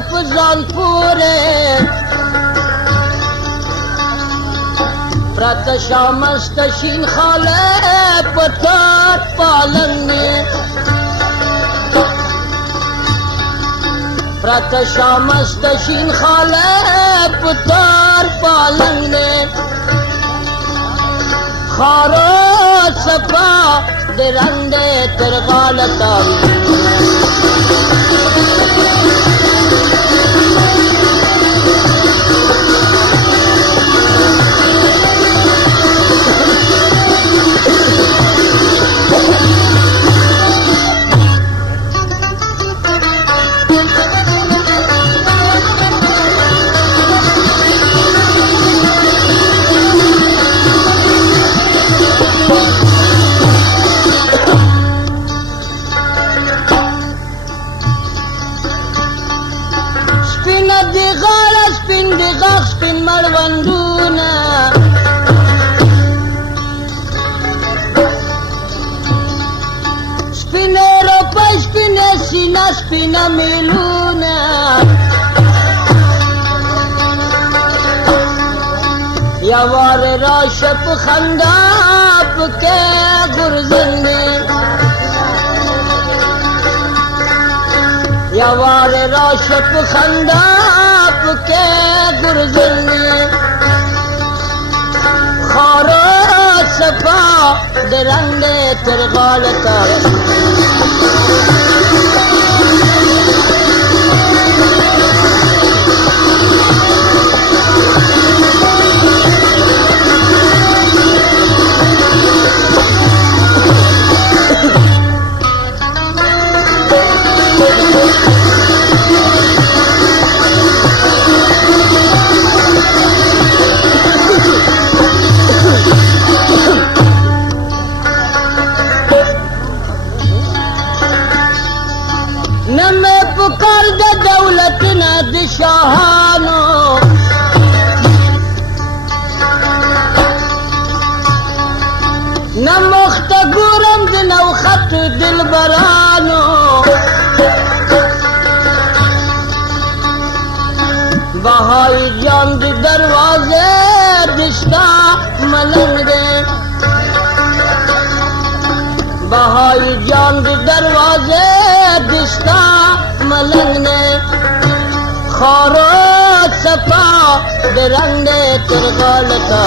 پزان پوره پرت شامست شین خاله پتار پالنگی پرت شامست شین خاله پتار پالنگی خارو سپا درنده ترغالتا سپین مړوندونه سپینې روپۍ سپینې سینه سپینه میلونه یوار راشه په خندا پکې غورځنې یوار راشه په خندا پکې ګرځنې خارو صفا درنده ترغالتا نمه پکار د دولت نه د شاهانو نمخت ګورم د نو خط دلبرانو بهای جان د دروازه دشتا ملنګ دے بهای جان د دروازه دشتا ملنگ نے خارو سپا درنگ ترغالتا